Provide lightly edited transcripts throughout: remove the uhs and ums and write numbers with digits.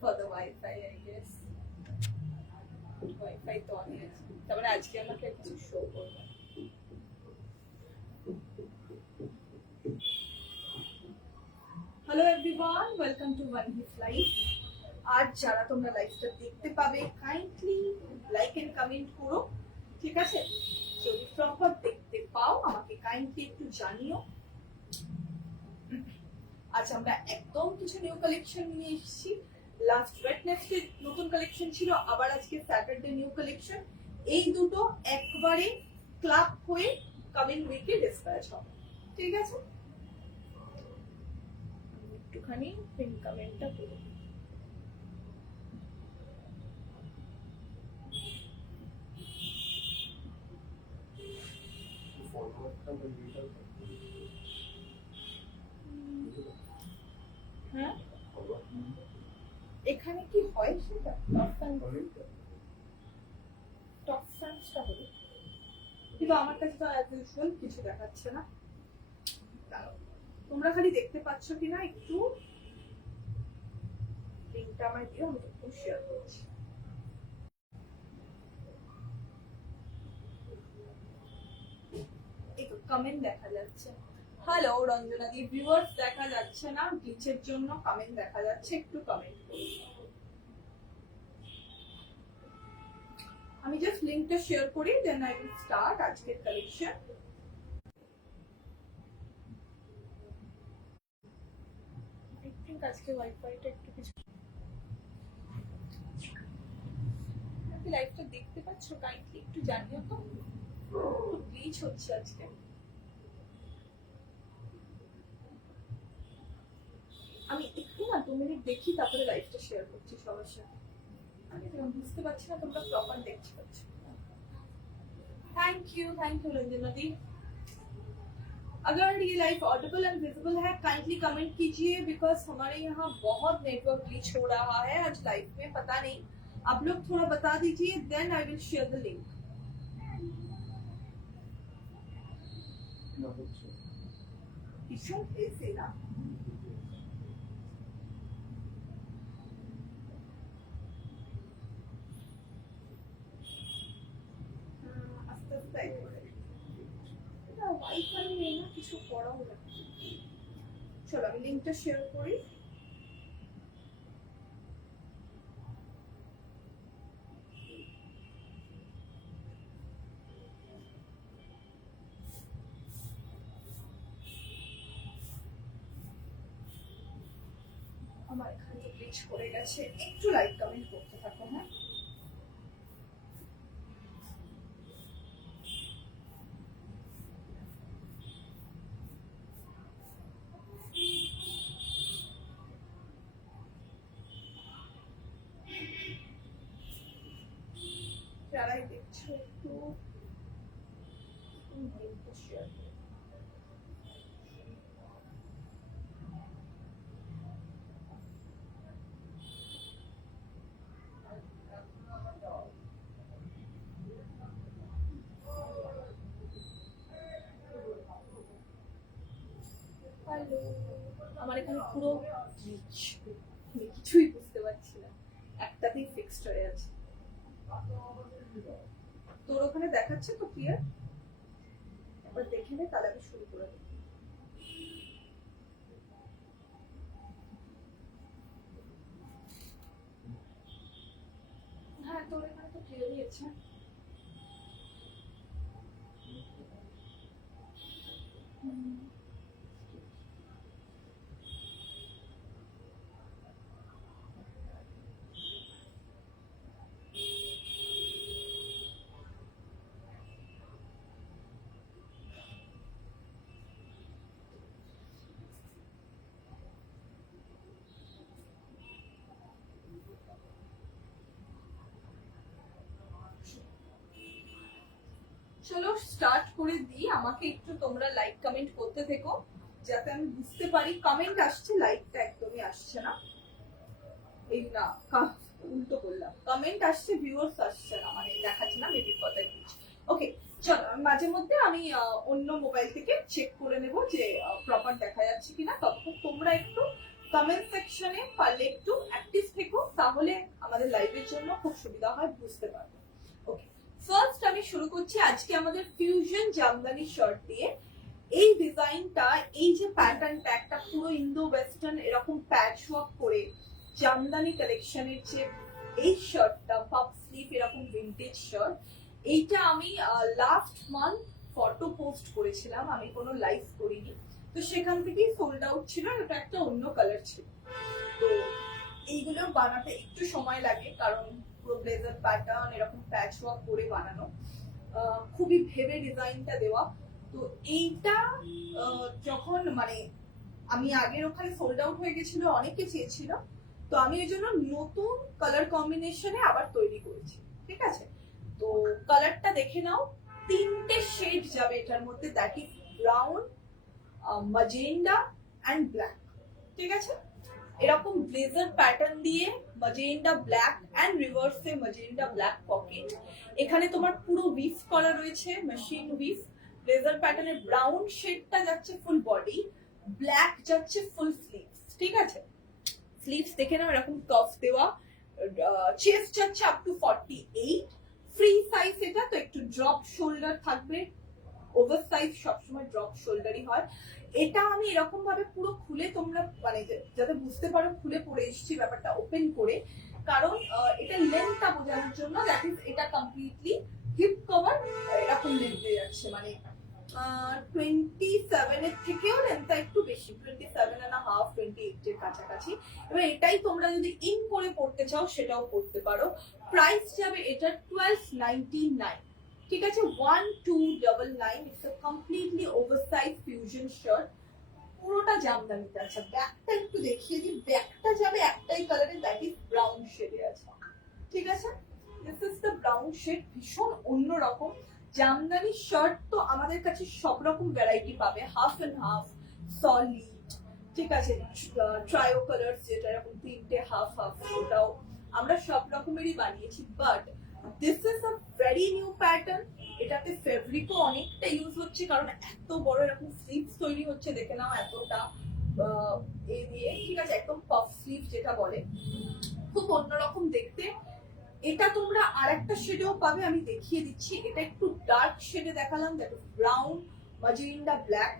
for the Wi-Fi, I guess. Wi-Fi তো on আছে, তারপরে আজকে আমাকে কিছু শো করবে। Hello everyone, welcome to one his life. আর যারা তোমরা লাইফটা দেখতে পাবে কাইন্ডলি লাইক এন্ড কমেন্ট করো, ঠিক আছে? যদি প্রপার দেখতে পাও আমাকে কাইন্ডলি একটু জানিও। আজ আমরা একদম কিছু নিউ কালেকশন নিয়ে এসেছি। লাস্ট ওয়েডনেসডে নতুন কালেকশন ছিল, আবার আজকে স্যাটারডে নিউ কালেকশন। এই দুটো একবারে ক্লাব হয়ে কামিং উইকে ডিসপ্যাচ হবে, ঠিক আছে? একটুখানি পিন কমেন্টটা করো। হ্যাঁ, এখানে কি হয় সেটা টপ সানসটা হলো, কিন্তু আমার কাছে তো অ্যাজ ইউজুয়াল কিছু দেখাচ্ছে না। দাঁড়াও, তোমরা খালি দেখতে পাচ্ছ কিনা একটু লিংকটা আমায় দিও, আমি একটু শেয়ার করছি। এই তো কমেন্ট দেখা যাচ্ছে। হ্যালো রঞ্জনা দি, ভিউয়ার্স দেখা যাচ্ছে না গ্লিচের জন্য, কমেন্ট দেখা যাচ্ছে, একটু কমেন্ট করুন। আমি জাস্ট লিংকটা শেয়ার করি, দেন আই উইল স্টার্ট আজকের কালেকশন। আই থিংক আজকে ওয়াইফাইটা একটু কিছু, আপনি লাইভটা দেখতে পাচ্ছ কাইন্ডলি একটু জানিও তো। খুব গ্লিচ হচ্ছে আজকে। আমি একটু না 2 মিনিট দেখি, তারপরে লাইভটা শেয়ার করছি সবার সাথে। আমি বুঝতে পারছি না তোমরা প্রপার দেখতে পাচ্ছ। थैंक यू रंजना दी। अगर ये लाइव ऑडिबल एंड विजिबल है काइंडली कमेंट कीजिए, बिकॉज हमारे यहाँ बहुत नेटवर्क ग्लिच हो रहा है आज लाइव में, पता नहीं। आप लोग थोड़ा बता दीजिए, then I will share the link. ना ওয়াইফাই নেই না, কিছু করাও না। চলো আমি লিংকটা শেয়ার করি। আমার এখানে গ্লিচ করে গেছে, একটু লাইক কমেন্ট করতে থাকো। হ্যাঁ, যারাই দেখছো একটু লিংকটা শেয়ার করো। হ্যালো, আমার এখানে পুরো গ্লিচ, কিছুই বুঝতে পারছি না, একটাতেই ফিক্সড হয়ে আছে। তোর ওখানে দেখাচ্ছে তো ক্লিয়ার? একবার দেখে নে, তাহলে আমি শুরু করে দেব। হ্যাঁ, তোর এখানে তো ক্লিয়ারই আছে। চলো স্টার্ট করে দিই। আমাকে একটু তোমরা লাইক কমেন্ট করতে থেকো, যাতে আমি বুঝতে পারি। কমেন্ট আসছে, লাইকটা একদমই আসছে না। এই না, উল্টো করলাম, কমেন্ট আসছে, ভিউয়ার্স আসছে না, মানে দেখাচ্ছে না, মেবি কথা কিছু। ওকে, চলো মাঝে মধ্যে আমি অন্য মোবাইল থেকে চেক করে নেব যে প্রপার দেখা যাচ্ছে কিনা। ততক্ষণ তোমরা একটু কমেন্ট সেকশনে পারলে একটু অ্যাক্টিভ থেকো, তাহলে আমাদের লাইভের জন্য খুব সুবিধা হয়, বুঝতে পারবে। ওকে, ফার্স্ট আমি শুরু করছি আজকে আমাদের ফিউশন জামদানি শার্ট দিয়ে। এই ডিজাইনটা, এই যে প্যাটার্নটা, একটা পুরো ইন্দো ওয়েস্টার্ন এরকম প্যাচ ওয়ার্ক করে জামদানি কালেকশনের যে এই শার্টটা, পাফ স্লিভ এরকম ভিন্টেজ শার্ট, এইটা আমি লাস্ট মান্থ ফটো পোস্ট করেছিলাম, আমি কোনো লাইভ করিনি, তো সেখান থেকেই সোল্ড আউট ছিল। ওটা একটা অন্য কালার ছিল। তো এইগুলো বানাতে একটু সময় লাগে, কারণ পুরো ব্লেজার প্যাটার্ন এরকম প্যাচ ওয়ার্ক করে বানানো, খুবই ভেবে ডিজাইনটা দেওয়া। তো এইটা যখন মানে আমি আগের ওখানে সোল্ড আউট হয়ে গেছিল, অনেকে চেয়েছিল, তো আমি ওই জন্য নতুন কালার কম্বিনেশনে আবার তৈরি করেছি। ঠিক আছে, তো কালারটা দেখে নাও, 3টে শেড যাবে এটার মধ্যে, that is brown, magenta and black. ঠিক আছে, এরকম ব্লেজার প্যাটার্ন দিয়ে ম্যাজেন্ডা ব্ল্যাক এন্ড রিভার্সে ম্যাজেন্ডা ব্ল্যাক পকেট। এখানে তোমার পুরো উইভ করা রয়েছে, মেশিন উইভ। ব্লেজার প্যাটার্নের ব্রাউন শেডটা যাচ্ছে ফুল বডি, ব্ল্যাক যাচ্ছে ফুল স্লিভস। ঠিক আছে, স্লিভস দেখে নাও এরকম কাফ দেওয়া, চেস্ট যাচ্ছে আপ টু 48, ফ্রি সাইজ এটা, তো একটু ড্রপ শোল্ডার থাকবে, ওভার সাইজ সবসময় ড্রপ শোল্ডারই হয়। এটা আমি এরকম ভাবে পুরো খুলে, তোমরা মানে যাতে বুঝতে পারো খুলে পরে এসেছি ব্যাপারটা ওপেন করে, কারণ এটা লেন্থটা বোঝানোর জন্য। দ্যাট ইজ এটা কমপ্লিটলি হিপ কভার এরকম লেন্থে যাচ্ছে, মানে 27 এর থেকেও লেন্থটা একটু বেশি, 27.5, 28 এর কাছাকাছি। এবার এটাই তোমরা যদি ইন করে পড়তে চাও সেটাও করতে পারো। প্রাইস যাবে এটা 1299। ঠিক আছে, 1299। It's a completely oversize fusion shirt, পুরোটা জামদানিতে আছে। ব্যাকটা একটু দেখিয়ে দিই, ব্যাকটা যাবে একটাই কালারে, দ্যাট ইজ ব্রাউন শেডে আছে। ঠিক আছে, this is the brown shade, ভীষণ অন্যরকম। জামদানি শার্ট তো আমাদের কাছে সব রকম ভ্যারাইটি পাবে, হাফ এন্ড হাফ, সলিড, ঠিক আছে, ট্রায়ো কালার্স যেটা এরকম 3টে হাফ হাফ, ওটাও আমরা সব রকমেরই বানিয়েছি। But this is a very new pattern. এটাতে ফেব্রিকও অনেকটা ইউজ হচ্ছে, কারণ এত বড় এরকম স্লিভস তৈরি হচ্ছে, দেখে নাও এতটা এই দিয়ে। ঠিক আছে, একদম পাফ স্লিভ যেটা বলে, খুব অন্যরকম দেখতে। এটা তোমরা আরেকটা শেডেও পাবে, আমি দেখিয়ে দিচ্ছি। এটা একটু ডার্ক শেডে দেখালাম, দেখো ব্রাউন, ম্যাজেন্ডা, ব্ল্যাক।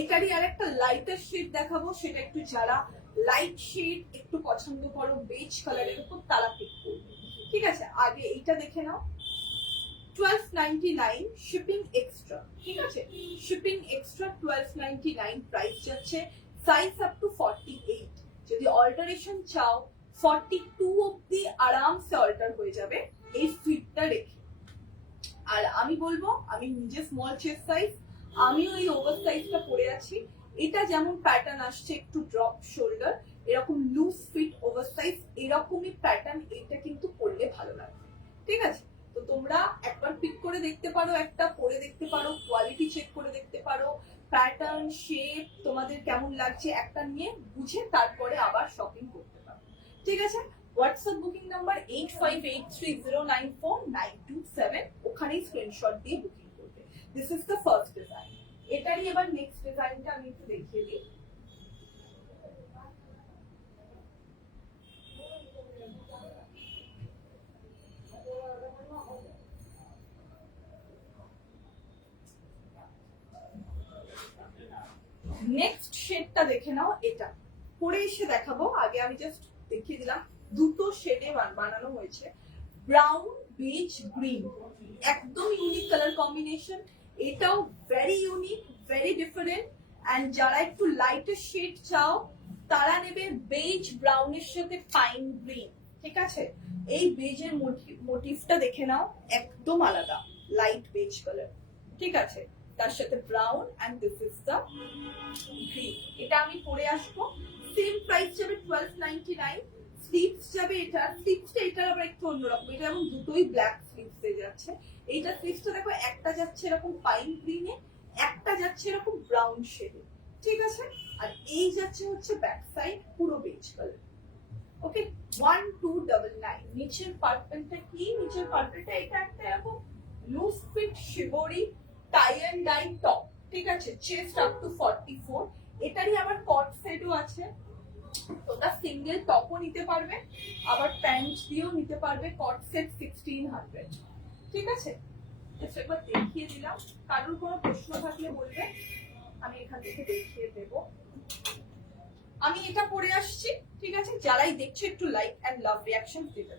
এটারই আরেকটা লাইটার শেড দেখাবো, সেটা একটু যারা লাইট শেড একটু পছন্দ করো বেজ কালারের উপর, তারা পিক করবে। ঠিক আছে, আগে এইটা দেখে নাও। 1299 শিপিং এক্সট্রা। ঠিক আছে, শিপিং এক্সট্রা 1299 প্রাইস যাচ্ছে। Size up to 48। যদি অল্টারেশন চাও 42 অব্দি আরামসে অল্টার হয়ে যাবে এই ফিটটা রেখে। আর আমি বলবো, আমি নিজে স্মল চেস্ট সাইজ, আমিও এই ওভার সাইজটা পরে আছি। এটা যেমন প্যাটার্ন আসছে একটু ড্রপ শোল্ডার, এরকম লুজ ফিট ওভার সাইজ, এরকমই প্যাটার্ন। এটা কিন্তু পরলে ভালো লাগবে। ঠিক আছে, তো তোমরা একবার পিক করে দেখতে পারো, একটা পরে দেখতে পারো, কোয়ালিটি চেক করে দেখতে পারো, প্যাটার্ন শেপ তোমাদের কেমন লাগছে একটা নিয়ে বুঝে তারপরে আবার শপিং করতে পারো। ঠিক আছে, হোয়াটসঅ্যাপ বুকিং নাম্বার 8583094927, ওখানেই স্ক্রিনশট দিয়ে বুকিং করবে। This is the first design. এটারই এবার নেক্সট ডিজাইনটা আমি একটু দেখিয়ে দিই। নেক্সট শেডটা দেখে নাও, এটা পরে এসে দেখাবো, আগে আমি জাস্ট দেখিয়ে দিলাম। দুটো শেডে বানানো হয়েছে, ব্রাউন, বেজ, গ্রিন, একদম ইউনিক কালার কম্বিনেশন। এটাও very unique, very different. And যারা একটু লাইটার শেড চাও তারা নেবে বেজ ব্রাউনের সাথে পাইন গ্রিন। ঠিক আছে, এই বেজের মোটিভটা দেখে নাও, একদম আলাদা, লাইট বেজ কালার। ঠিক আছে, তার সাথে brown and this is the green. এটা আমি পরে আসবো। সেম প্রাইস যাবে 1299। স্লিভস যাবে, এটা স্লিভসটা এটার আবার একটু অন্যরকম, এটা যেমন দুটোই ব্ল্যাক স্লিভসে যাচ্ছে। এইটা স্লিভসটা দেখো, একটা যাচ্ছে এরকম পাইন গ্রিনে, একটা যাচ্ছে এরকম ব্রাউন শেডে। ঠিক আছে, আর এই যাচ্ছে হচ্ছে ব্যাক সাইড পুরো বেজ কালার। ওকে, 1299। নিচের পার্পলটা কি? নিচের পার্পলটা এটা একটা এরকম loose fit shibori tie and dye top. ঠিক আছে, চেস্ট আপ টু 44। এটারই আবার কট সেটও আছে, তোমরা সিঙ্গেল টপও নিতে পারবে, আবার প্যান্ট দিয়েও নিতে পারবে। কট সেট 1600। ঠিক আছে, একবার দেখিয়ে দিলাম, কারোর কোনো প্রশ্ন থাকলে বলবে, আমি এখান থেকে দেখিয়ে দেব। আমি এটা পরে আসছি, ঠিক আছে, যারাই দেখছো একটু লাইক এন্ড লাভ রিঅ্যাকশন দিতে।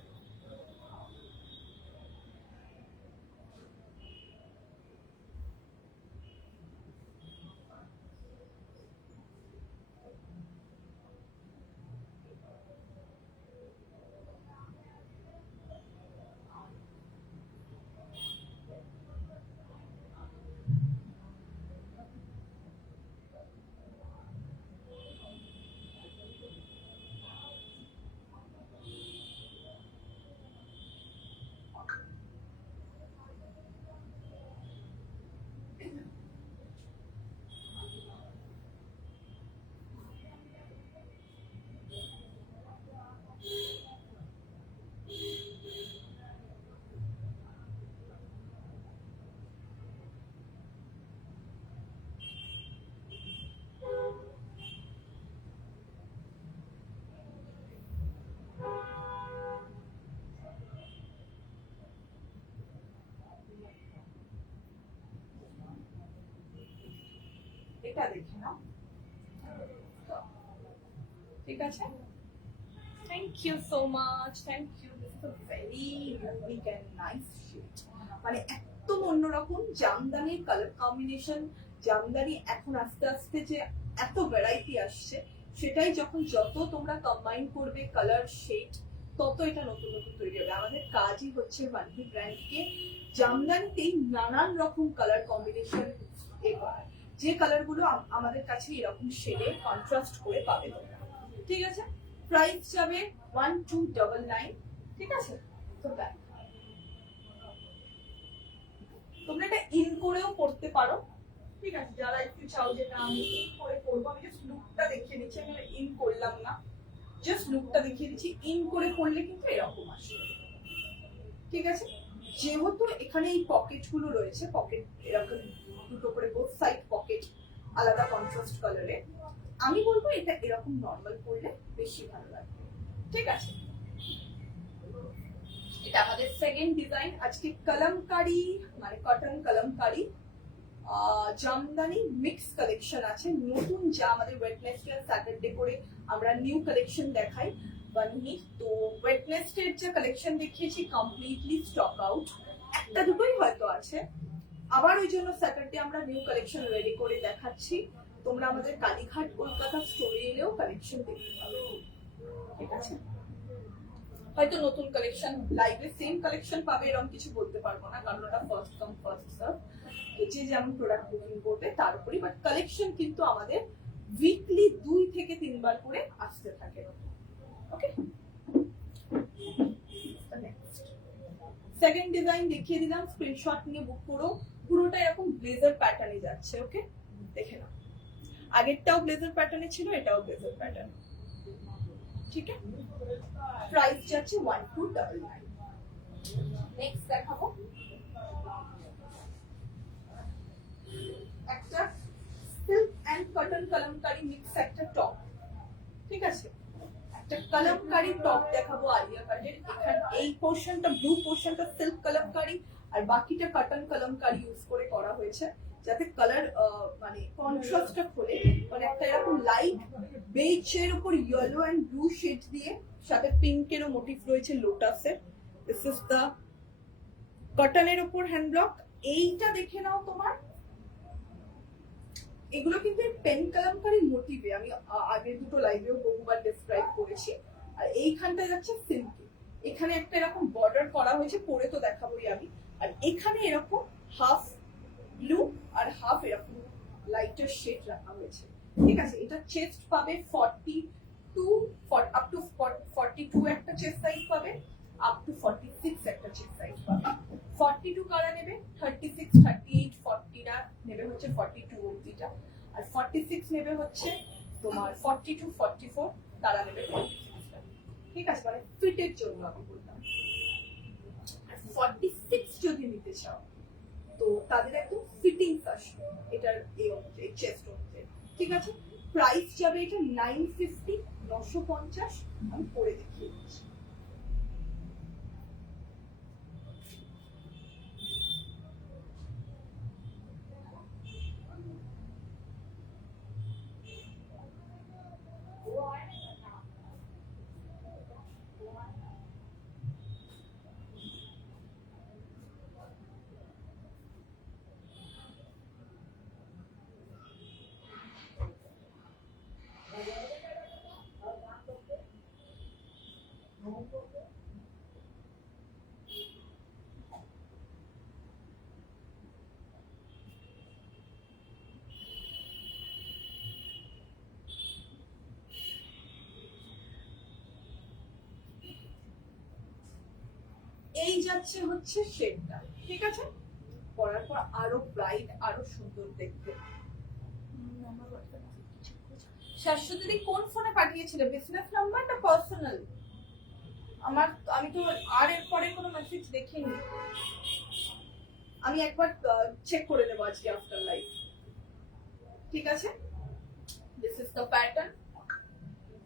এটা দেখে নাও, ঠিক আছে। Thank you so much, thank you. This is a very unique and nice shade. মানে একদম অন্যরকম জামদানির কালার কম্বিনেশন। জামদানি এখন আস্তে আস্তে যে এত ভ্যারাইটি আসছে, সেটাই যখন যত তোমরা কম্বাইন করবে কালার শেড, তত এটা নতুন নতুন তৈরি হবে। আমাদের কাজই হচ্ছে মাল্টি ব্র্যান্ডকে জামদানিতেই নানান রকম কালার কম্বিনেশন এ করা, যে কালার গুলো আমাদের কাছে এরকম শেডে কন্ট্রাস্ট করে পাবে তোমরা। ঠিক আছে, প্রাইস যাবে 1299। ঠিক আছে, তো তোমরা এটা ইন করেও পড়তে পারো। ঠিক আছে, যারা একটু চাও যেটা আমি ইন করে পড়বো, আমি জাস্ট লুকটা দেখিয়ে দিচ্ছি, আমি ইন করলাম না, জাস্ট লুকটা দেখিয়ে দিচ্ছি। ইন করে পড়লে কিন্তু এরকম আসবে। ঠিক আছে, যেহেতু এখানে এই পকেট গুলো রয়েছে, পকেট এরকম দুটো করে বোথ সাইড পকেট আলাদা কন্ট্রাস্ট কালারে, আমি বলবো এটা এরকম নর্মাল পরলে বেশি ভালো লাগবে। ঠিক আছে, এটা আমাদের সেকেন্ড ডিজাইন। আজকে কলমকারি মানে cotton kalamkari Jamdani mix collection আছে নতুন, যা আমাদের ওয়েডনেসডে আর স্যাটারডে করে আমরা নিউ কালেকশন দেখাই। বানিয়ে তো ওয়েডনেসডে যে কালেকশন দেখিয়েছি কমপ্লিটলি স্টক আউট, একটা দুটোই হয়তো আছে। আবার ওই জন্য স্যাটারডে আমরা নিউ কালেকশন রেডি করে দেখাচ্ছি। তোমরা আমাদের কালীঘাট কলকাতা স্টোরে এলেও কালেকশন দেখতে পাবে। ঠিক আছে, হয়তো নতুন কালেকশন লাইভে সেম কালেকশন পাবে এরকম কিছু বলতে পারবো না, কারণ ওটা ফার্স্ট কাম ফার্স্ট সার্ভ, যে যেমন প্রোডাক্ট বুকিং করবে তার উপরই। বাট কালেকশন কিন্তু আমাদের উইকলি 2 থেকে 3 বার করে আসতে থাকে। ওকে, সেকেন্ড ডিজাইন দেখিয়ে দিলাম, স্ক্রিনশট নিয়ে বুক করো। পুরোটা এরকম ব্লেজার প্যাটার্নে যাচ্ছে। ওকে, দেখে নাও, আগেরটাও ব্লেজার প্যাটার্নে ছিল, এটাও ব্লেজার প্যাটার্ন। ঠিক আছে, প্রাইস যাচ্ছে 1299। নেক্সট দেখাবো একটা silk and cotton kalamkari mix একটা টপ। ঠিক আছে, একটা কলমকারি টপ দেখাবো আলিয়া কাটের। এখানে এই পোর্শনটা ব্লু পোর্শনটা সিল্ক কলমকারি আর বাকিটা কটন কলমকারি ইউজ করে করা হয়েছে, যাতে কালার মানে কন্ট্রাস্টটা খোলে। মানে একটা এরকম লাইট বেজের উপর ইয়েলো এন্ড ব্লু শেড দিয়ে, সাথে পিঙ্কেরও মোটিভ রয়েছে লোটাসের। দিস ইজ দা কটনের উপর হ্যান্ড ব্লক। এইটা দেখে নাও তোমার, এগুলো কিন্তু পেন কলমকারি মোটিভে আমি আগে দুটো লাইভেও বহুবার ডেসক্রাইব করেছি। আর এইখানটা যাচ্ছে সিল্কি, এখানে একটা এরকম বর্ডার করা হয়েছে, পরে তো দেখাবোই আমি। আর এখানে এরকম হাফ ব্লু আর হাফ এরকম লাইটার শেড রাখা হয়েছে। ঠিক আছে, এটা চেস্ট পাবে 42 আপ টু 42 একটা চেস্ট সাইজ পাবে, আপ টু 46 একটা চেস্ট সাইজ পাবে। 42 কারা নেবে 36, 38, 40 টা নেবে হচ্ছে 42 অবধিটা, আর 46 নেবে হচ্ছে তোমার 42, 44 তারা নেবে 46 টা। ঠিক আছে, মানে ফিটের জন্য আমি বললাম। 46 যদি নিতে চাও তো তাদের একদম ফিটিংস আসবে এটার এই চেস্ট অনুযায়ী। ঠিক আছে, প্রাইস যাবে এটা 950 950, আমি পরে দেখিয়ে দিচ্ছি। এই যাচ্ছে হচ্ছে শেডটা, ঠিক আছে? পরার পর আরো ব্রাইট, আরো সুন্দর দেখতে। শাশ্বতী কোন ফোনে পাঠিয়েছিলে, বিজনেস নাম্বার না পার্সোনাল? আমি তো আর এর পরে কোনো মেসেজ দেখিনি। আমি একবার চেক করে নেবো আজকে আফটার লাইভ, ঠিক আছে? This is the pattern.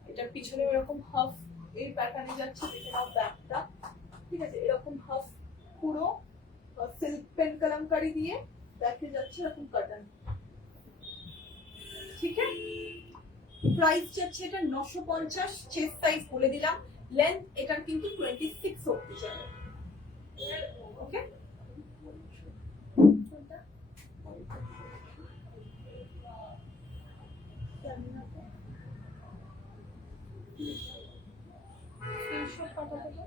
এটার পিছনে এরকম হাফ এই প্যাটার্নে যাচ্ছে, দেখে নাও ব্যাকটা, ঠিক আছে? এরকম হাফ পুরো সিল্ক পেন কলমকারি দিয়ে ব্যাকে যাচ্ছে এরকম কাটান, ঠিক আছে? প্রাইস যাচ্ছে এটা 950, চেস্ট সাইজ বলে দিলাম, লেন্থ এটার কিন্তু 26 অবধি যাবে, ওকে? স্ক্রিনশট পাঠাতে হবে।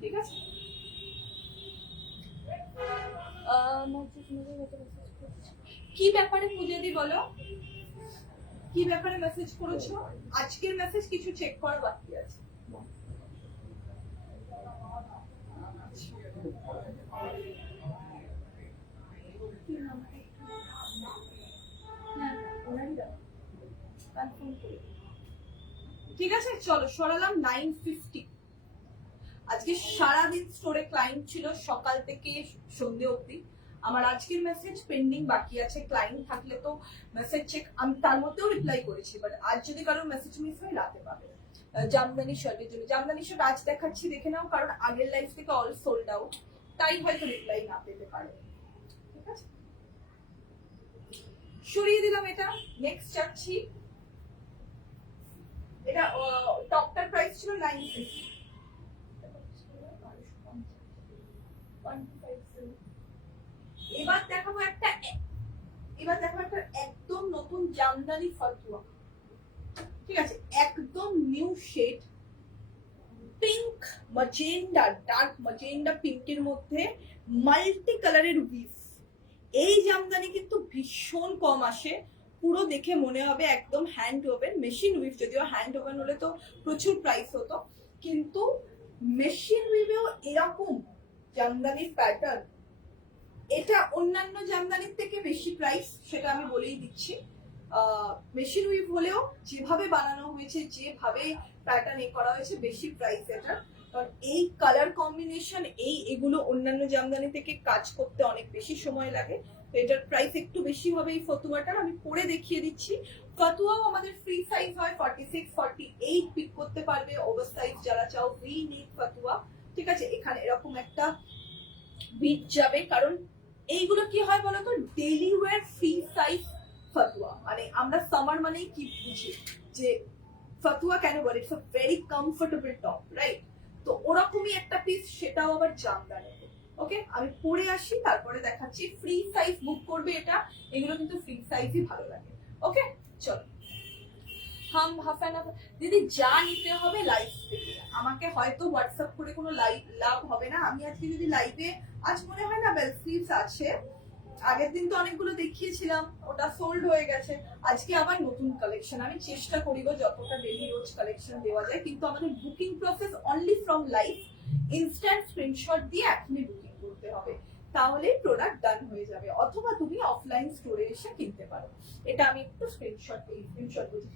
ঠিক আছে? কি ব্যাপারে পূজাদি বলো, কি ব্যাপারে মেসেজ করেছো? আজকের মেসেজ কিছু চেক করা বাকি আছে। ঠিক আছে, চলো সরালাম 950। আজকে সারাদিন স্টোরে ক্লায়েন্ট ছিল, সকাল থেকে সন্ধ্যে অবধি। আমার আজকের মেসেজ পেন্ডিং বাকি আছে, ক্লায়েন্ট থাকলে তো মেসেজ চেক আমি তার মধ্যেও রিপ্লাই করেছি, বাট আজ যদি কারোর মেসেজ মিস হয় রাতে পাবে। জামদানি শার্টের জন্য, জামদানি শার্ট আজ দেখাচ্ছি, দেখে নাও, কারণ আগের লাইফ থেকে অল সোল্ড আউট, তাই হয়তো রিপ্লাই না পেতে পারে, ঠিক আছে? সরিয়ে দিলাম এটা। নেক্সট যাচ্ছি, এটা টপটার প্রাইস ছিল 950। এবার দেখাবো একটা একদম নতুন জামদানি ফতুয়া, ঠিক আছে? একদম new shade, pink magenta, dark magenta পিঙ্কের মধ্যে মাল্টি কালারের উইভ। এই জামদানি কিন্তু ভীষণ কম আসে, পুরো দেখে মনে হবে একদম হ্যান্ড ওভেন, মেশিন উইভ। যদিও হ্যান্ড ওভেন হলে তো প্রচুর প্রাইস হতো, কিন্তু মেশিন উইভেও এরকম জামদানির প্যাটার্ন, এটা অন্যান্য জামদানির থেকে বেশি প্রাইস, সেটা আমি বলেই দিচ্ছি। মেশিন উইভ হলেও যেভাবে বানানো হয়েছে, যেভাবে প্যাটার্ন করা হয়েছে, বেশি প্রাইস এটা। কারণ এই কালার কম্বিনেশন, এগুলো অন্যান্য জামদানি থেকে কাজ করতে অনেক বেশি সময় লাগে, তো এটার প্রাইস একটু বেশি হবে। এই ফতুয়াটার আমি পরে দেখিয়ে দিচ্ছি। ফতুয়াও আমাদের ফ্রি সাইজ হয় 46, 48 পিক করতে পারবে, ওভার সাইজ যারা চাও, ভি নেক ফতুয়া, ঠিক আছে? এখানে এরকম একটা বিট যাবে, কারণ এইগুলো কি হয় বলতো, ডেইলি ওয়্যার ফ্রি সাইজ ফতুয়া। মানে আমরা সামার মানেই কি বুঝি, যে ফতুয়া কেন বলে, it's a very comfortable top, right? তো ওরকমই একটা পিস, সেটাও আবার জামদানি। ওকে, আমি পরে আসি, তারপরে দেখাচ্ছি। ফ্রি সাইজ বুক করবে এটা, এগুলো কিন্তু ফ্রি সাইজই ভালো লাগে। ওকে, চলো। দিদি যা নিতে হবে লাইভ থেকে, আমাকে হয়তো হোয়াটসঅ্যাপ করে কোনো লাভ হবে না। আমি আজকে যদি লাইভে, আজ মনে হয় না বেল স্লিভস আছে, আগের দিন তো অনেকগুলো দেখিয়েছিলাম, ওটা সোল্ড হয়ে গেছে। আজকে আবার নতুন কালেকশন, আমি চেষ্টা করিব যতটা ডেইলি রোজ কালেকশন দেওয়া যায়, কিন্তু আমাদের booking process only from live. Instant screenshot দিয়ে এখনই বুকিং করতে হবে, তাহলে প্রোডাক্ট ডান হয়ে যাবে। অথবা তুমি অফলাইন স্টোরে এসে কিনতে পারো। এটা আমি একটু স্ক্রিনশট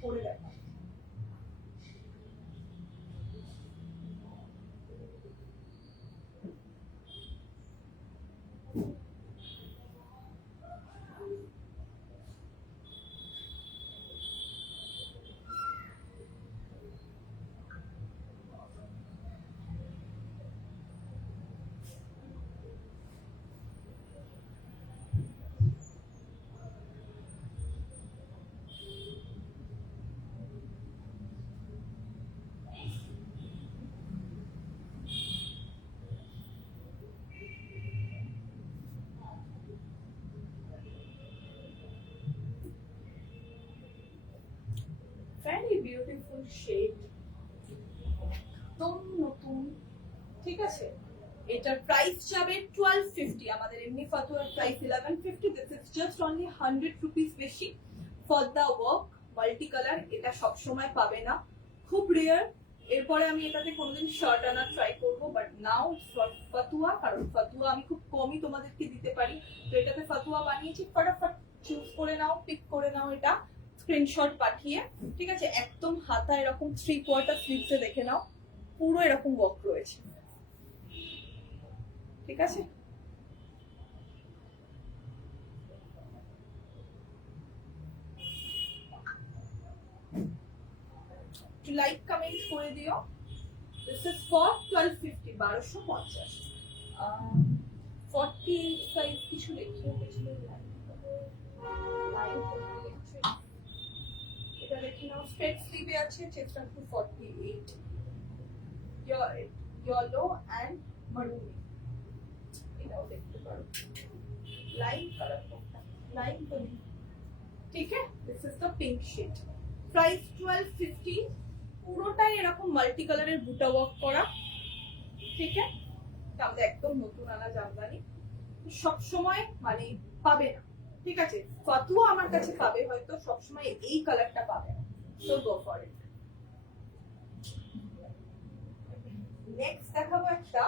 করে দেখাবো। নতুন শেড, একদম নতুন, ঠিক আছে। এটার প্রাইস যাবে 1250। আমাদের এমনি ফাতুয়ার price 1150। This is just only 100 rupees বেশি for the work. Multi colour, এটা সবসময় পাবে না, খুব রেয়ার। এরপরে আমি এটাতে কোনোদিন শার্ট আনার ট্রাই করবো, বাট নাও ফাতুয়া, কারণ ফাতুয়া আমি খুব কমই তোমাদেরকে দিতে পারি। তো এটাতে ফাতুয়া বানিয়েছি, ফটাফট চুজ করে নাও, পিক করে নাও এটা, স্ক্রিনশট পাঠিয়ে, ঠিক আছে। একদম হাতা এরকম 3/4 স্লিভসে দেখে নাও, পুরো এরকম ওয়ার্ক রয়েছে, ঠিক আছে। লাইক কমেন্ট করে দিও। This is for 1250, 1250। 48 সাইজ কিছু লিখিও, পেছনে এটা দেখে নাও, স্ট্রেট স্লিভে আছে, chest up to 48, yellow and maroon, এটাও দেখতে পারো, লাইন কালার, লাইন তো নেই, ঠিক আছে। This is the pink shade, price 1250। পুরোটাই এরকম মাল্টি কালারের বুটা ওয়ার্ক করা, ঠিক আছে। আমাদের একদম নতুন আনা জামদানি, সবসময় মানে পাবে না, ঠিক আছে। ফাতুয়া আমার কাছে পাবে হয়তো, সবসময় এই কালারটা পাবে না, so go for it. Next দেখাবো একটা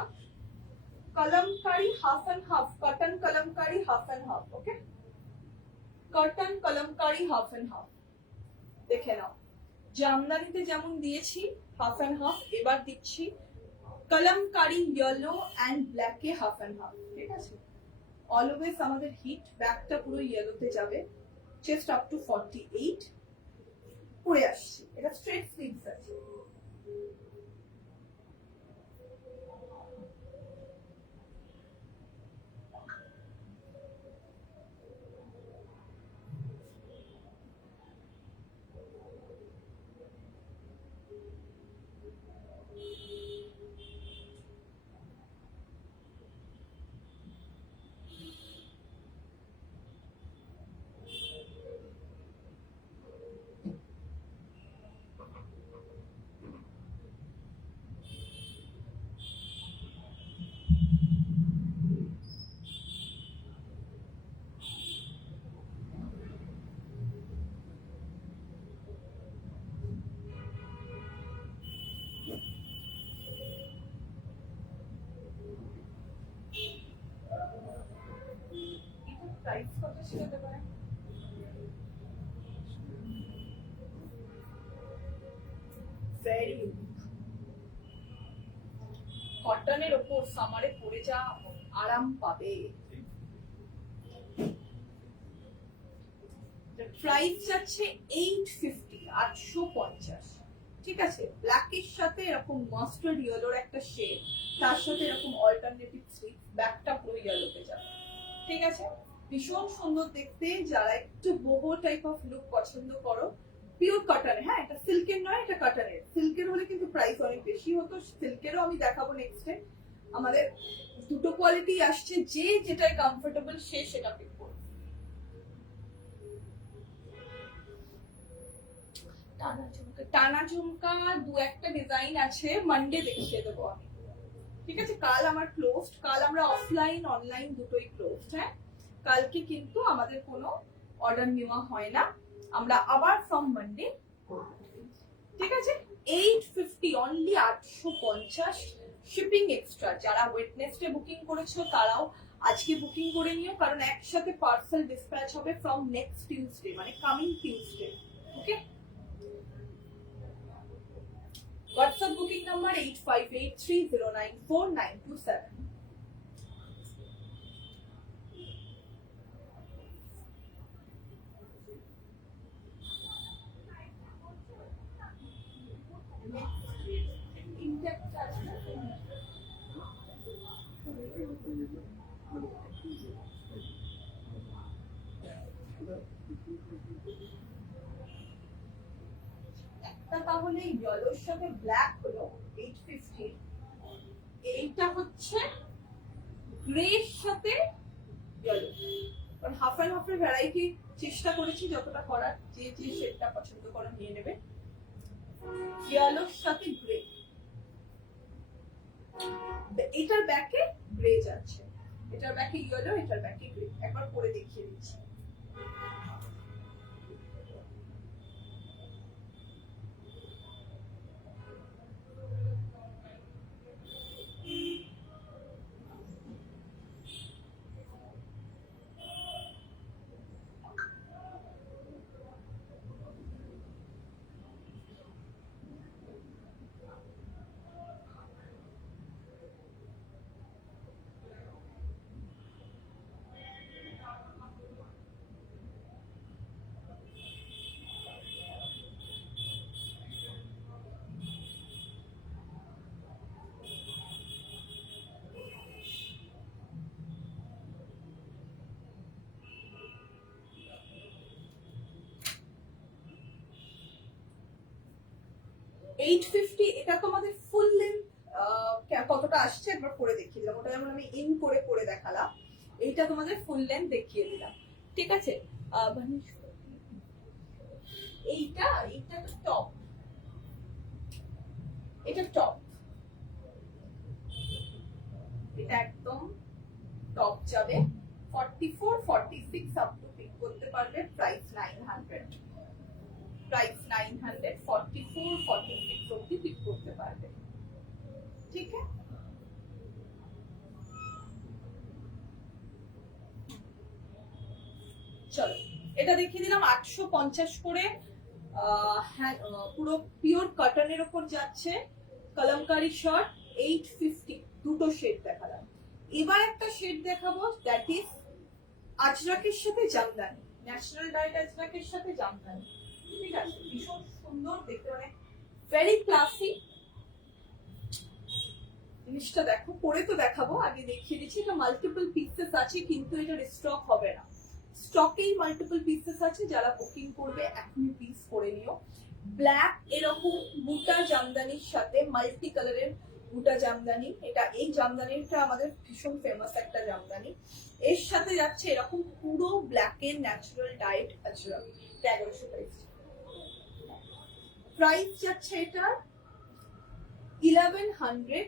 kalamkari half and half, cotton kalamkari half and half, okay. Cotton kalamkari half and half, দেখে নাও। জামদানিতে যেমন দিয়েছি হাফ এন্ড হাফ, এবার দিচ্ছি কলমকারি ইয়েলো এন্ড ব্ল্যাকে হাফ এন্ড হাফ, ঠিক আছে। অলওয়েজ আমাদের হিট, ব্যাকটা পুরো ইয়েলোতে যাবে, চেস্ট আপ টু 48 পরে আসছি। এটা স্ট্রেট স্লিভস আছে, প্রাইস কত ছিল হতে পারে? ভেরি কটনের ওপর সামারে পরে যা আরাম পাবে। প্রাইস যাচ্ছে 850, 850, ঠিক আছে। ব্ল্যাকের সাথে এরকম মাস্টার্ড ইয়েলোর একটা শেড, তার সাথে এরকম অল্টারনেটিভ স্লিভ, ব্যাকটা পুরো ইয়েলোতে যাবে, ঠিক আছে। ভীষণ সুন্দর দেখতে, যারা একটু বোহো টাইপ অফ লুক পছন্দ করো, পিওর কটনের, হ্যাঁ এটা সিল্কের নয়, এটা কটনের। সিল্কের হলে কিন্তু প্রাইস অনেক বেশি হতো, সিল্কেরও আমি দেখাবো নেক্সটে। আমাদের দুটো কোয়ালিটি আসছে, যে যেটাই কমফোর্টেবল সে সেটা পিক করবে। টানা ঝুমকা দু একটা ডিজাইন আছে, মানডে দেখিয়ে দেবো আমি, ঠিক আছে। কাল আমার ক্লোজড, কাল আমরা অফলাইন অনলাইন দুটোই ক্লোজড, হ্যাঁ। কালকে কিন্তু আমাদের কোনো অর্ডার নেওয়া হয় না, আমরা আবার ফ্রম মানডে, ঠিক আছে। 850 অনলি, 850 শিপিং এক্সট্রা। যারা ওয়েডনেসডে বুকিং করেছো তারাও আজকে বুকিং করে নিও, কারণ একসাথে পার্সেল ডিসপ্যাচ হবে ফ্রম নেক্সট টিউসডে, মানে কামিং টিউসডে, ওকে। WhatsApp booking number 8583094927. তাহলে ইয়েলোর সাথে ব্ল্যাক হলো 850, এইটা হচ্ছে গ্রের সাথে ইয়েলো। কারণ হাফ এন্ড হাফের ভ্যারাইটি চেষ্টা করেছি যতটা করার, যে যে শেডটা পছন্দ করে নিয়ে নেবে। ইয়েলোর সাথে গ্রে, এটার ব্যাকে গ্রে যাচ্ছে, এটার ব্যাকে ইয়েলো, এটার ব্যাকে গ্রে। একবার পরে দেখিয়ে দিচ্ছি। এটা তোমাদের ফুল লেন্থ কতটা আসছে একবার করে দেখিয়ে দিলাম। ওটা যেমন আমি ইন করে করে দেখালাম, এইটা তোমাদের ফুল লেন্থ দেখিয়ে দিলাম। ঠিক আছে, এইটা এইটা তো টপ, এটা টপ, এটা একদম টপ যাবে। 44 46 আপ টু পিক করতে পারবে। প্রাইস 900, প্রাইস 900, 44 46 অবধি পিক করতে পারবে। ঠিক আছে, চলো এটা দেখিয়ে দিলাম। 850 করে পুরো পিওর কটনের উপর যাচ্ছে, কলমকারি শর্ট। 850, দুটো শেড দেখালাম। এবার একটা শেড দেখাবো, দ্যাট ইজ আজরাকের সাথে জামদানি, ন্যাশনাল ডাইট আজরাকের সাথে জামদানি। ঠিক আছে, ভীষণ সুন্দর দেখতে, মানে ভেরি ক্লাসি। জিনিসটা দেখো, পরে তো দেখাবো, আগে দেখিয়ে দিচ্ছি। এটা মাল্টিপল পিসেস আছে, কিন্তু এটা স্টক হবে না, স্টকেই মাল্টিপল পিসেস আছে। যারা বুকিং করবে এখনই পিস করে নিও। ব্ল্যাক এরকম বুটা জামদানির সাথে মাল্টি কালারের বুটা জামদানি, এটা এই জামদানিটা আমাদের ভীষণ ফেমাস একটা জামদানি। এর সাথে যাচ্ছে এরকম পুরো ব্ল্যাকের ন্যাচারাল ডাইট আজরাক। 1100 প্রাইস, প্রাইস যাচ্ছে এটা 1100,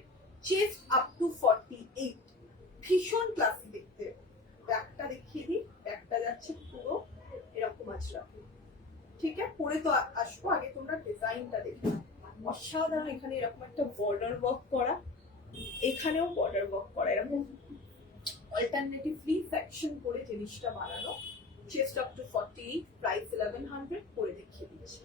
চেস্ট আপ টু 48। ভীষণ ক্লাসি দেখতে। ব্যাকটা দেখিয়ে দিই, ব্যাকটা যাচ্ছে পুরো এরকম আজরাক। ঠিক আছে, পরে তো আসবো, আগে তোমরা ডিজাইনটা দেখো। অসাধারণ, এখানে এরকম একটা বর্ডার ওয়ার্ক করা, এখানেও বর্ডার ওয়ার্ক করা, এরকম অল্টারনেটিভলি সেকশন করে জিনিসটা বানানো। চেস্ট আপ টু 48, প্রাইস 1100, করে দেখিয়ে দিচ্ছি।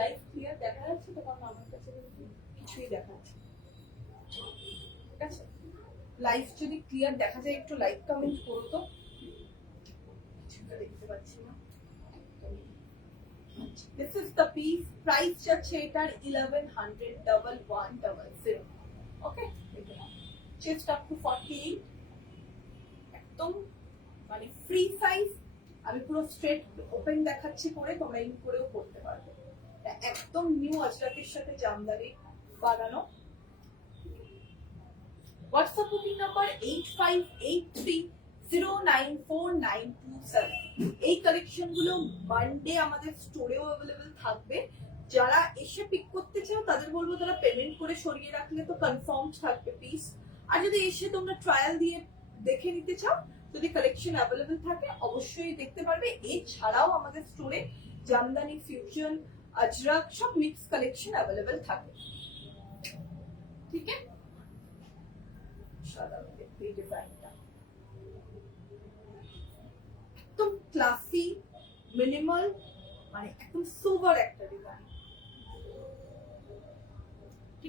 লাইভ ক্লিয়ার দেখা যাচ্ছে তো? কারণ আমার কাছে কিছুই দেখাচ্ছে। ঠিক আছে, লাইভ যদি ক্লিয়ার দেখা যায় একটু লাইক কমেন্ট করো তো, কিছুটা দেখতে পাচ্ছি না। This is the piece, price যাচ্ছে এটার 1100, 1100। ওকে, চেস্ট আপ টু 48, একদম মানে ফ্রি সাইজ। আমি পুরো স্ট্রেট ওপেন দেখাচ্ছি করে, তোমরা ইন করেও করতে পারবে। একদম নিউ আজরাকের সাথে জামদানি বানানো। WhatsApp booking number 8583094927। এই কালেকশন গুলো মানডে আমাদের স্টোরেও অ্যাভেলেবেল থাকবে। যারা এসে পিক করতে চাও তাদের বলবো তারা পেমেন্ট করে সরিয়ে রাখলে তো কনফার্ম থাকবে পিস। আর যদি এসে তোমরা ট্রায়াল দিয়ে দেখে নিতে চাও, যদি কালেকশন অ্যাভেলেবেল থাকে অবশ্যই দেখতে পারবে। এছাড়াও আমাদের স্টোরে জামদানি, ফিউশন, আজরাক সব মিক্স কালেকশন অ্যাভেলেবেল থাকে। ঠিক আছে, এই ডিজাইনটা একদম ক্লাসি, মিনিমাল, মানে একদম সোবার একটা ডিজাইন।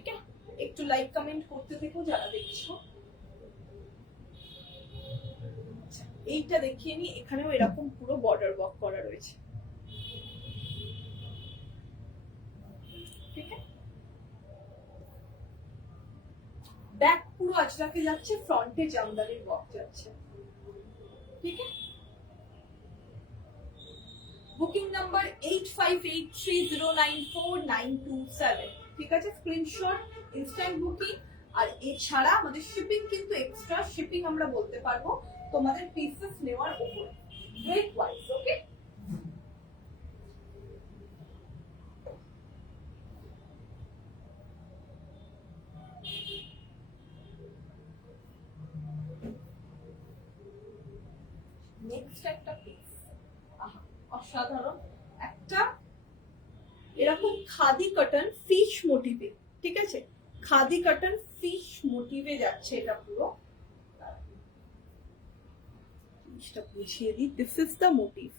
ঠিক আছে, একটু লাইক কমেন্ট করতে থেকো যারা দেখছো। এইটা দেখিয়ে নি, এখানেও এরকম পুরো বর্ডার ওয়ার্ক করা রয়েছে। ঠিক আছে, ব্যাক পুরো আজরাকে যাচ্ছে, ফ্রন্টে জামদানির ওয়ার্ক যাচ্ছে। ঠিক আছে, বুকিং নাম্বার 8583094927। ঠিক আছে, স্ক্রিনশট, ইনস্ট্যান্ট বুকিং। আর এছাড়া আমাদের শিপিং কিন্তু এক্সট্রা শিপিং আমরা বলতে পারবো তোমাদের পিসেস নেওয়ার উপর, রেট ওয়াইজ। ওকে, নেক্সট একটা পিস, অসাধারণ একটা এরকম খাদি কটন ফিশ মোটিভে। ঠিক আছে, খাদি কটন ফিশ মোটিভে যাচ্ছে এটা পুরো। জিনিসটা বুঝিয়ে দিই, দিস ইজ দ্য মোটিভ।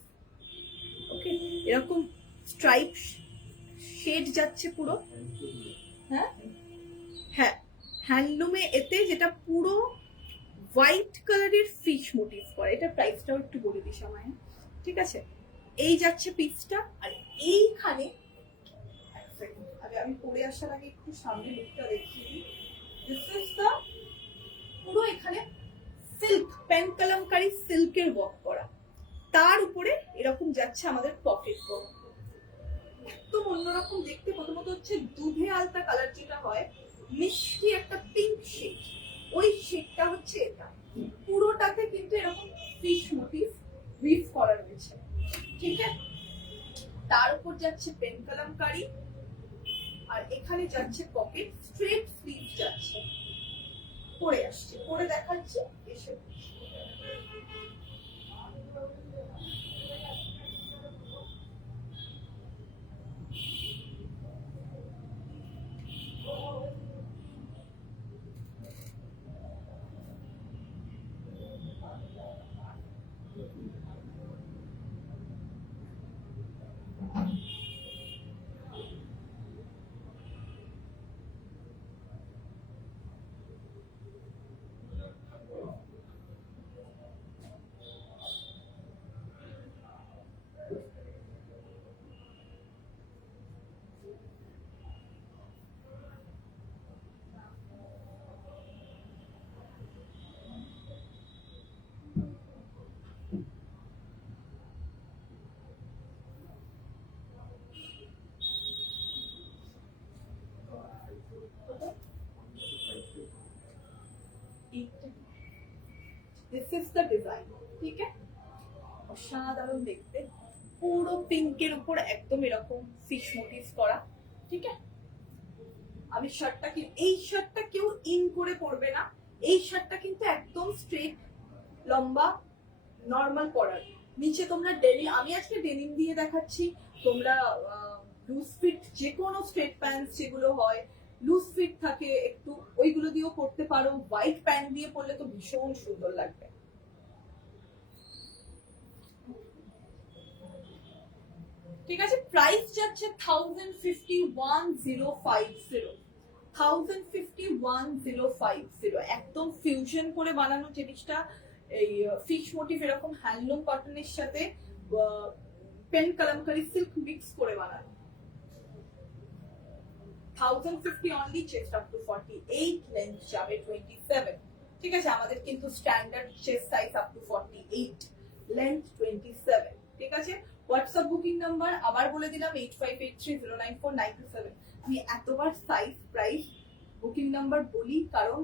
ওকে, এরকম স্ট্রাইপ শেড যাচ্ছে পুরো। হ্যাঁ হ্যাঁ, হ্যান্ডলুমে এতে যেটা পুরো হোয়াইট কালারের ফিশ মোটিভ করে। এটা প্রাইসটাও একটু বলে দিস আমায়। ঠিক আছে, এই যাচ্ছে পিসটা। আর এইখানে আগে আমি পরে আসার আগে একটু সামনে লুকটা দেখিয়ে দিই। দিস ইজ দ্য পুরো এখানে সিল্ক, পেন কলমকারী সিল্কের ওয়ার্ক করা, তার উপরে এরকম যাচ্ছে আমাদের পকেট ওয়ার্ক। একদম অন্যরকম দেখতে। প্রথমত হচ্ছে দুধে আলতা কালার যেটা হয়, মিষ্টি একটা পিঙ্ক শেড, ওই শেডটা হচ্ছে এটা। পুরোটাতে কিন্তু এরকম ফিশ মোটিভ উইভ করা রয়েছে। ঠিক আছে, তার উপর যাচ্ছে পেন কলমকারী, আর এখানে যাচ্ছে পকেট, স্ট্রেট স্লিভ যাচ্ছে। পরে আসছে, পরে দেখাচ্ছে এসে। This is the design. ঠিক আছে, অসাধারণ দেখতে, পুরো পিঙ্কের উপর একদম এরকম ফিশ মোটিভ করা। ঠিক আছে, আমি শার্টটা কি, এই শার্টটা কেউ ইন করে পরবে না, এই শার্টটা কিন্তু একদম স্ট্রেট লম্বা নরমাল পরার। নিচে তোমরা ডেনিম, আমি আজকে ডেনিম দিয়ে দেখাচ্ছি, তোমরা লুজ ফিট যে কোনো স্ট্রেট প্যান্ট যেগুলো হয় লুজ ফিট থাকে একটু, ওইগুলো দিয়েও পরতে পারো। হোয়াইট প্যান্ট দিয়ে পরলে তো ভীষণ সুন্দর লাগবে। ঠিক আছে, প্রাইস যাচ্ছে 1050,1050 একদম ফিউশন করে বানানো জিনিসটা। এই ফিশ মোটিভ এরকম হ্যান্ডলুম কটনের সাথে পেন কলমকারী সিল্ক মিক্স করে বানানো। 1050 only, chest up to 48, length যাবে 27। ঠিক আছে, আমাদের কিন্তু standard chest size up to 48, length 27। ঠিক আছে, হোয়াটসঅ্যাপ বুকিং নাম্বার আবার বলে দিলাম 8583094927। আমি এতবার সাইজ প্রাইস বুকিং নাম্বার বলি কারণ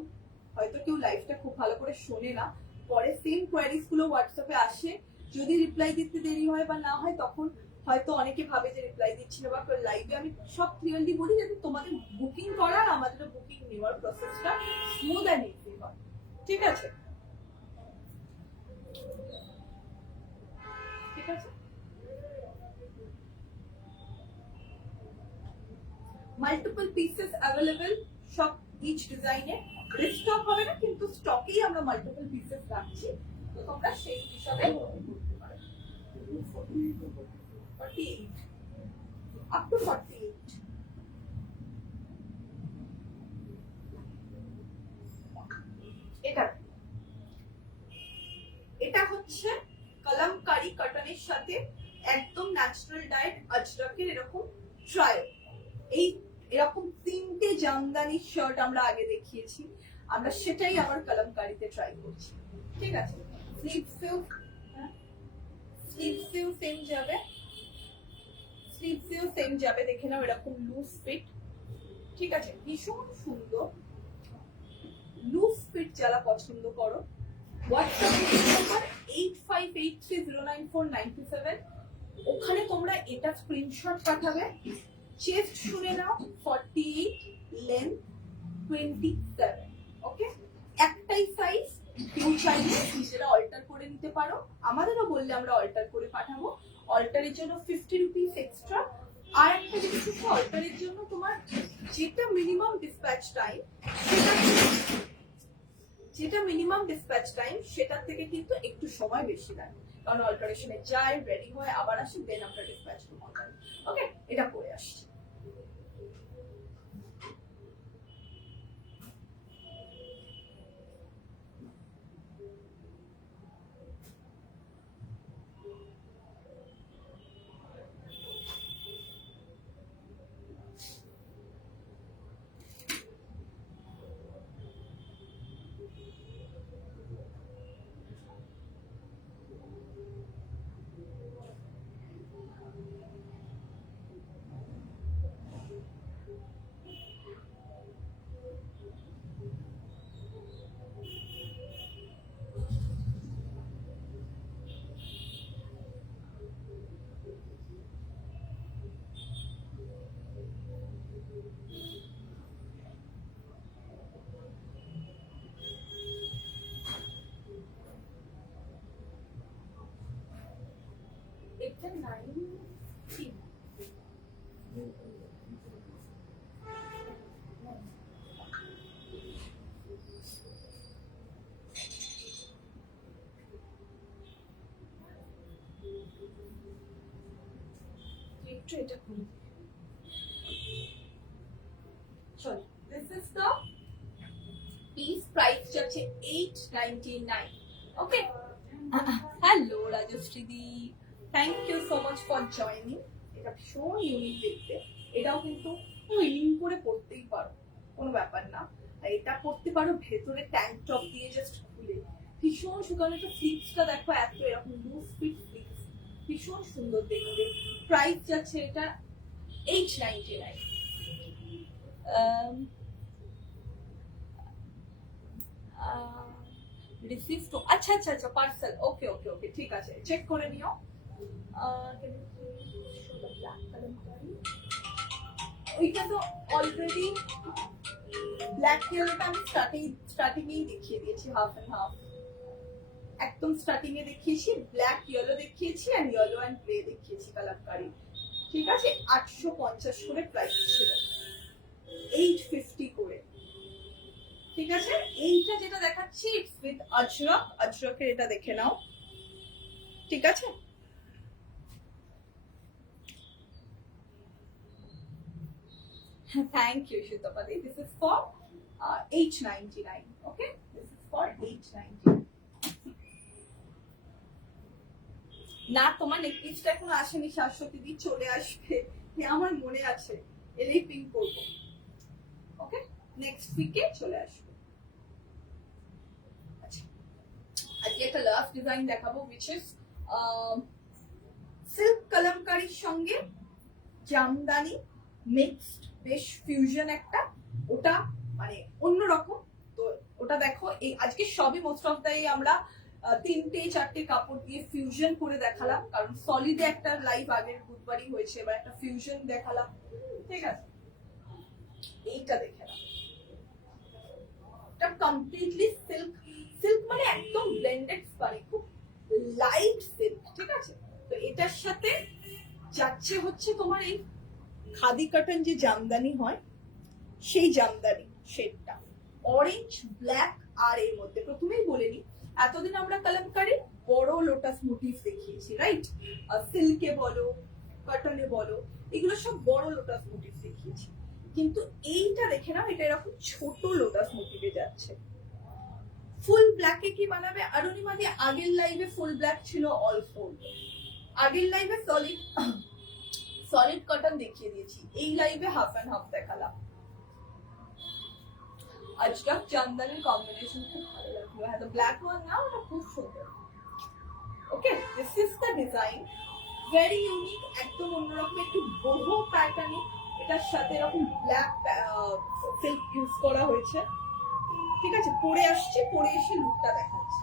হয়তো কেউ লাইভটা খুব ভালো করে শোনে না, পরে সেম কোয়ারিজ গুলো হোয়াটসঅ্যাপে আসে, যদি রিপ্লাই দিতে দেরি হয় বা না হয় তখন হয়তো অনেকে ভাবে যে রিপ্লাই দিচ্ছি না, বা লাইভে আমি সব ক্লিয়ারলি বলি যাতে তোমাদের বুকিং করার আমাদের বুকিং নেওয়ার প্রসেসটা স্মুথ এন্ড ইজি হয়। ঠিক আছে, ঠিক আছে, মাল্টিপল পিসেস অ্যাভেলেবল সব ইচ ডিজাইনে। রিস্টক হবে না, কিন্তু স্টকেই আমরা মাল্টিপল পিসেস রাখছি, তো তোমরা সেই হিসাবে করতে পারো। 48 up to 48। জামদানির সাথে একদম ন্যাচারাল ডায়েট আজরাকের এরকম ট্রায়াল। এই এরকম 3টে জামদানির শার্ট আমরা আগে দেখিয়েছি, আমরা সেটাই আবার কলমকারীতে ট্রাই করছি। ঠিক আছে, স্লিভসেও সেম যাবে, স্লিভসেও সেম যাবে। দেখে নাও এরকম লুজ ফিট। ঠিক আছে, ভীষণ সুন্দর লুজ ফিট। যারা পছন্দ করো হোয়াটসঅ্যাপ নাম্বার 8583094927, ওখানে তোমরা এটা স্ক্রিনশট পাঠাবে। চেস্ট শুনে নাও 48, লেন্থ 27। ওকে, একটাই সাইজ, কেউ চাইলে নিজেরা অল্টার করে নিতে পারো, আমাদেরও বললে আমরা অল্টার করে পাঠাবো। অল্টারের জন্য 50 রুপিস এক্সট্রা। আর একটা জিনিস হচ্ছে অল্টারের জন্য তোমার যেটা মিনিমাম ডিসপ্যাচ টাইম সেটার থেকে কিন্তু একটু সময় বেশি লাগে, কারণ অল্টারেশনে যায়, রেডি হয়, আবার আসে, দেন আমরা ডিসপ্যাচ করবো। ওকে, এটা করে আসছি। এটা 9 একটু এটা করি। চলো, this is the piece. Price যাচ্ছে 899। ওকে, হ্যালো রাজশ্রী দি, thank you so much for joining. এটা ভীষণ ইউনিক দেখতে। এটাও কিন্তু উইনিং করে পড়তেই পারো, কোনো ব্যাপার না। আর এটা পড়তে পারো ভেতরে ট্যাঙ্ক টপ দিয়ে জাস্ট খুলে। ভীষণ সুন্দর। এটা স্লিভসটা দেখো, এত এরকম লুজ ফিট স্লিভস, ভীষণ সুন্দর দেখতে। প্রাইস যাচ্ছে এটা 899। রিসিভ টু, আচ্ছা আচ্ছা আচ্ছা, পার্সেল। ওকে ওকে ওকে, ঠিক আছে, চেক করে নিও। ওইটা তো অলরেডি ব্ল্যাক ইয়েলোটা আমি স্টার্টিং এই দেখিয়ে দিয়েছি, হাফ এন্ড হাফ। একদম স্টার্টিং এ দেখিয়েছি, ব্ল্যাক ইয়েলো দেখিয়েছি, আর ইয়েলো এন্ড গ্রে দেখিয়েছি কালামকারী। ঠিক আছে, 850 করে প্রাইস ছিল, 850 করে। ঠিক আছে, এইটা যেটা দেখাচ্ছি ইটস উইথ আজরক। আজরকের এটা দেখে নাও। ঠিক আছে, থ্যাংক ইউ সুতপাদি। This is for 899। Okay, this is for 899। না, তোমার নেকলেসটা এখন আসেনি শাশ্বতী দি, চলে আসবে, আমার মনে আছে, এলেই পিন করবো। ওকে, নেক্সট উইকে চলে আসবে। আচ্ছা, আজকে একটা লাস্ট ডিজাইন দেখাবো, which is সিল্ক কলমকারীর সঙ্গে জামদানি মিক্সড, বেশ ফিউশন একটা। ওটা মানে অন্যরকম। তো ওটা দেখো, এই আজকে সবই মোস্ট অফ দ্য আমরা 3-4টে কাপড় দিয়ে ফিউশন করে দেখালাম, কারণ সলিডে একটা লাইভ আগের বুধবারই হয়েছে, এবার একটা ফিউশন দেখালাম। ঠিক আছে, এইটা দেখে নাও, এটা কমপ্লিটলি সিল্ক। সিল্ক মানে একদম ব্লেন্ডেড, মানে খুব লাইট সিল্ক। ঠিক আছে, তো এটার সাথে যাচ্ছে হচ্ছে তোমার এই খাদি কটন যে জামদানি হয়, সেই জামদানি শেডটা অরেঞ্জ, ব্ল্যাক। আর এর মধ্যে প্রথমেই বলে নি, এতদিন আমরা কলমকারী বড় লোটাস মোটিভ দেখিয়েছি, রাইট? সিল্কে বলো, কটনে বলো, এগুলো সব বড় লোটাস মোটিভ দেখিয়েছি। কিন্তু এইটা দেখে নাও, এটা এরকম ছোট লোটাস মোটিভে যাচ্ছে। ফুল ব্ল্যাকে কি বানাবে? অরুণিমা দি, আগের লাইভে ফুল ব্ল্যাক ছিল অল ফোল্ড, আগের লাইভে সলিড কটন দেখিয়ে দিয়েছি, এই লাইভে হাফ অ্যান্ড হাফ দেখালাম। আজরাক জামদানির কম্বিনেশন খুব ভালো লাগলো। হ্যাঁ, ব্ল্যাক ওয়ান না, ওটা খুব সুন্দর। Okay, this is the design, very unique, একদম অন্যরকম, একটু বহু প্যাটার্নে। এটার সাথে এরকম ব্ল্যাক সিল্ক ইউজ করা হয়েছে। ঠিক আছে, পরে আসছে, পরে এসে লুকটা দেখাচ্ছি।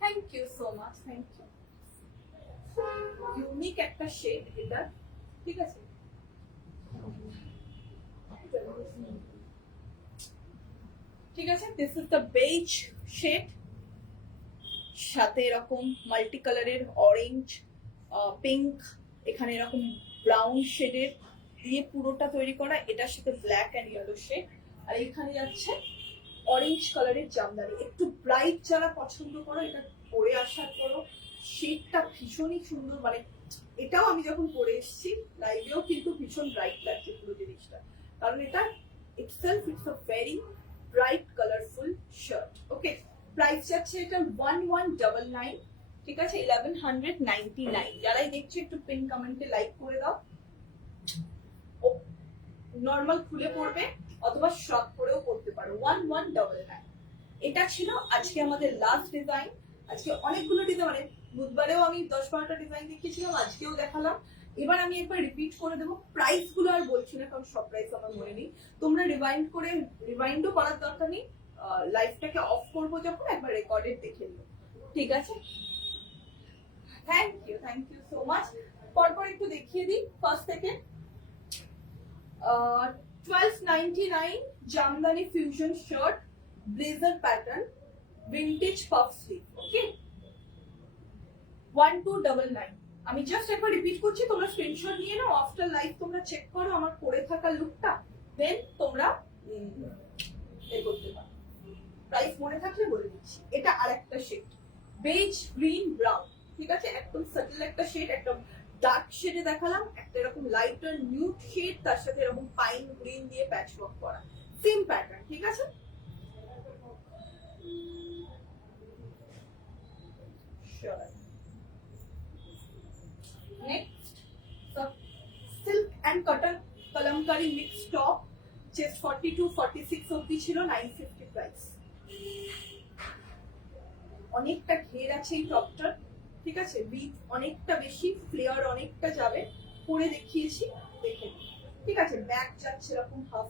Thank you so much, thank you. Unique একটা শেড এটা, ঠিক আছে। ঠিক আছে, this is the beige shade, সাথে এরকম মাল্টি কালারের অরেঞ্জ, পিঙ্ক, এখানে এরকম ব্রাউন শেডের দিয়ে পুরোটা তৈরি করা। এটার সাথে ব্ল্যাক অ্যান্ড ইয়েলো শেড, আর এখানে যাচ্ছে অরেঞ্জ কালারের জামদানি। একটু ব্রাইট যারা পছন্দ করো, এটা পরে আসার পরও শেডটা ভীষণই সুন্দর। মানে এটাও আমি যখন পরে এসেছি লাইভেও কিন্তু ভীষণ ব্রাইট লাগছে পুরো জিনিসটা, কারণ এটা itself it's a very bright colourful shirt. Okay, price যাচ্ছে এটা 1199, ঠিক আছে, 1199। যারাই দেখছো একটু পিন কমেন্টে লাইক করে দাও। নর্মাল খুলে পড়বে অথবা শর্ট করেও পড়তে পারো। 1199। এটা ছিল আজকে আমাদের লাস্ট ডিজাইন। আজকে অনেকগুলো ডিজাইন, মানে বুধবারেও আমি 10-12টা ডিজাইন দেখিয়েছিলাম, আজকেও দেখালাম। এবার আমি একবার রিপিট করে দেবো। প্রাইস গুলো আর বলছি না, কারণ সব প্রাইস আমার মনে নেই। তোমরা রিমাইন্ডও করার দরকার নেই। লাইভটাকে অফ করবো যখন, একবার রেকর্ডেড দেখে নিও, ঠিক আছে। Thank you so much. পরপর একটু দেখিয়ে দিই ফার্স্ট থেকে। 1299 jamdani fusion shirt, blazer pattern, vintage puff sleeve. Okay, 1299। আমি জাস্ট একবার রিপিট করছি, তোমরা স্ক্রিনশট নিয়ে নাও। আফটার লাইভ তোমরা চেক করো আমার পরে থাকা লুকটা, দেন তোমরা এ করতে পারো। প্রাইস মনে থাকলে বলে দিচ্ছি। এটা আরেকটা শেড, বেজ গ্রিন ব্রাউন, ঠিক আছে, একদম সাটল একটা শেড। একটা ডার্ক শেডে দেখালাম, একটা এরকম লাইটার নিউড শেড, তার সাথে এরকম পাইন গ্রিন দিয়ে প্যাচ ওয়ার্ক করা, সেম প্যাটার্ন, ঠিক আছে। Next, silk and cotton kalamkari mix top, chest 42-46 অবধি ছিল, 950 প্রাইস। অনেকটা ঘের আছে এই টপটার, ঠিক আছে, উইথ অনেকটা বেশি, ফ্লেয়ার অনেকটা যাবে, পরে দেখিয়েছি, দেখে নিন, ঠিক আছে। ব্যাক যাচ্ছে এরকম হাফ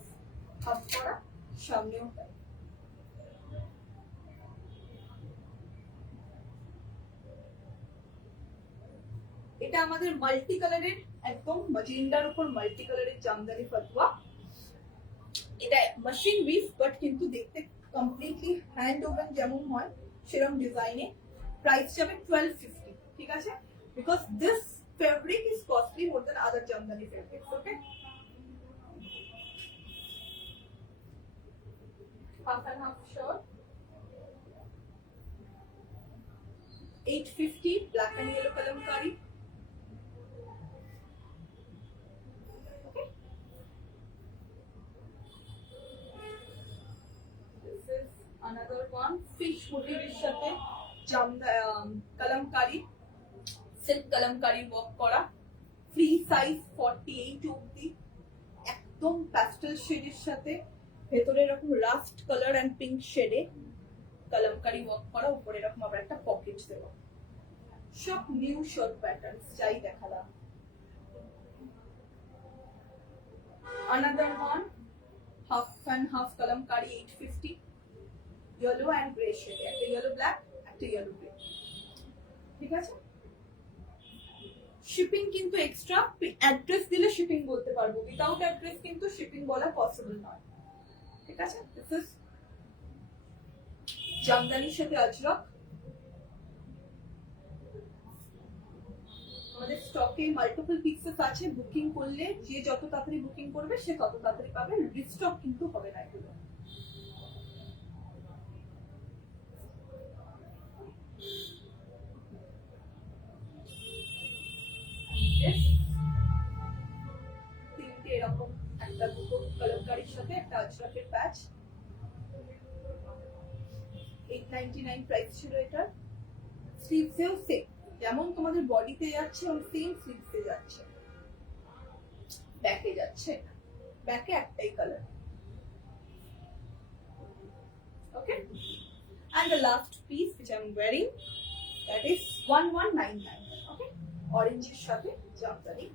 হাফ করা, সামনেও তাই। এটা আমাদের মাল্টি কালারের, একদম ম্যাজেন্ডার উপর মাল্টি কালারের জামদানি ফতুয়া। এটা মেশিন উইভ, বাট কিন্তু দেখতে কমপ্লিটলি হ্যান্ড ওভেন যেমন হয় সেরকম ডিজাইনে। প্রাইস যাবে 1250, ঠিক আছে, because this fabric is costly more than other Jamdani fabrics. Okay, half and half shirt, 850, black and yellow kalamkari. Okay, this is another one, fish motif এর সাথে কালামকারি, সিল্ক কালামকারি ওয়ার্ক করা, ফ্রিজ সাইজ 48 অবধি, একদম pastel শেডের সাথে ভেতরে এরকম rust colour and pink শেডে কলমকারি ওয়ার্ক করা, উপরে এরকম আবার একটা পকেট দেওয়া, সব নিউ শর্ট প্যাটার্ন যাই দেখালাম। Another one, half and half kalamkari 850, yellow and gray shade, একটা yellow black, একটা yellow gray, ঠিক আছে। শিপিং কিন্তু এক্সট্রা, অ্যাড্রেস দিলে শিপিং বলতে পারবো, উইদাউট অ্যাড্রেস কিন্তু শিপিং বলা পসিবল নয়, ঠিক আছে। দিস ইজ জামদানির সাথে আজরক। আমাদের স্টকে মাল্টিপল পিসেস আছে, বুকিং করলে যে যত তাড়াতাড়ি বুকিং করবে সে তত তাড়াতাড়ি পাবে, রিস্টক কিন্তু হবে না এগুলো। তিনটে এরকম, একটা দুটো কলমকারির সাথে একটা আজরকের প্যাচ, 899 প্রাইস ছিল এটা। স্লিভসেও সেম, যেমন তোমাদের বডিতে যাচ্ছে ওই সেম স্লিভসে যাচ্ছে, ব্যাকে যাচ্ছে, ব্যাকে একটাই colour, okay. And the last piece which I'm wearing, that is 1199, okay, অরেঞ্জের সাথে জামদানি।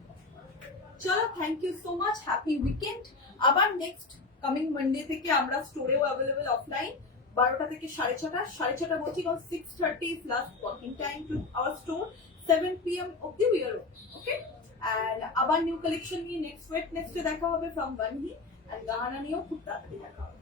চলো, thank you so much, happy weekend. আবার নেক্সট কামিং মানডে থেকে আমরা স্টোরেও অ্যাভেলেবল অফলাইন 12টা থেকে 6:30, 6:30 বলছি কারণ 6:30 is last working time to our store, 7 PM অবধি we are open, okay। and আবার নিউ কালেকশন নিয়ে নেক্সট ওয়েডনেসডে দেখা হবে ফ্রম বানহি, and গাহানা নিয়েও খুব তাড়াতাড়ি দেখা হবে।